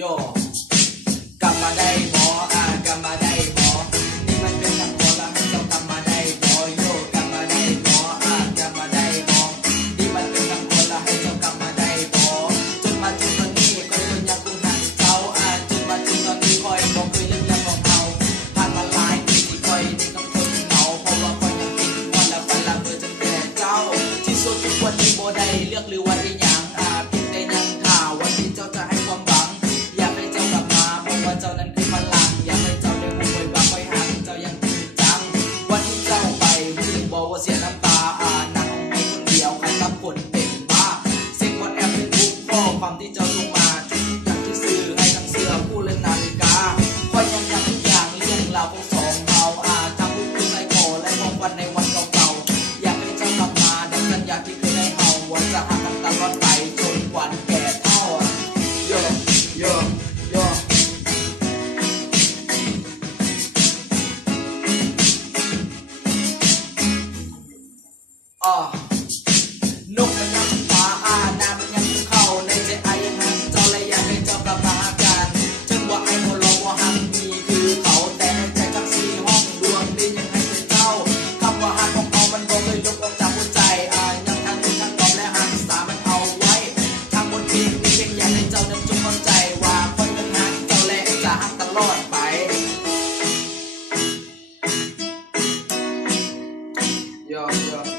โยกลับมาได้หมอกลับมาได้หมอนี่มันเป็นคำขอละให้เจ้ากลับมาได้หมอโยกลับมาได้หมอกลับมาได้หมอนี่มันเป็นคำขอละให้เจ้ากลับมาได้หมอจนมาถึงตอนนี้ก็ยังอยากกูหักเจ้าจนมาถึงตอนนี้คอยบอกเคยลืมยังของเขาผ่านมาหลายปีที่คอยนี่ต้องทนเหงาเพราะว่าคอยยังคิดวันละวันละเมื่อจนแก่เจ้าที่สุดทุกวันนี้โบได้เลือกหรือว่าได้ยังผิดได้ยังข่าววันที่เจ้าจะให้ความหวังอยากให้เจ้ากลับมาเพราะว่าเจ้านั้นคือพลังอยากให้เจ้าได้มุ่งไว้ว่าคอยหาเจ้ายังจริงจังวันที่เจ้าไปมึงบอกว่าเสียน้ำตานั่งให้คนเดียวใครรับผลเป็นบ้าเซ็งวันแอบเป็นทุกข้อความที่เจ้าส่งมาอยากที่สื่อให้ทั้งเสื้อผู้เล่นนาฬิกาคอยยังทุกอย่างเรื่องราวของสองเราทำผู้คุยใจขอและมองวันในวันเก่าๆอยากให้เจ้ากลับมาดังสัญญาที่เคยได้เฮาว่าจะหากันตลอดไปจนวันแก่เฒ่าโยโยโยนกมันยังฟ้าน้ำมันยังเข้าในใจไอ้ยังหักเจ้าและอยากให้เจ้ากลับมาหากันถึงว่าไอ้โมโลว่าหักมีคือเขาแต่ในใจจักสีห้องดวงดียังให้เป็นเจ้าคำว่าหักของเขามันบอกเคยลุกออกจากหัวใจยังทั้งรู้ทั้งตอบและหักสามันเอาไว้ทั้งบนทีมมีเพียงอยากให้เจ้านั้นจงเข้าใจว่าคอยยังหักเจ้าและจะหักตลอดไปโยโย่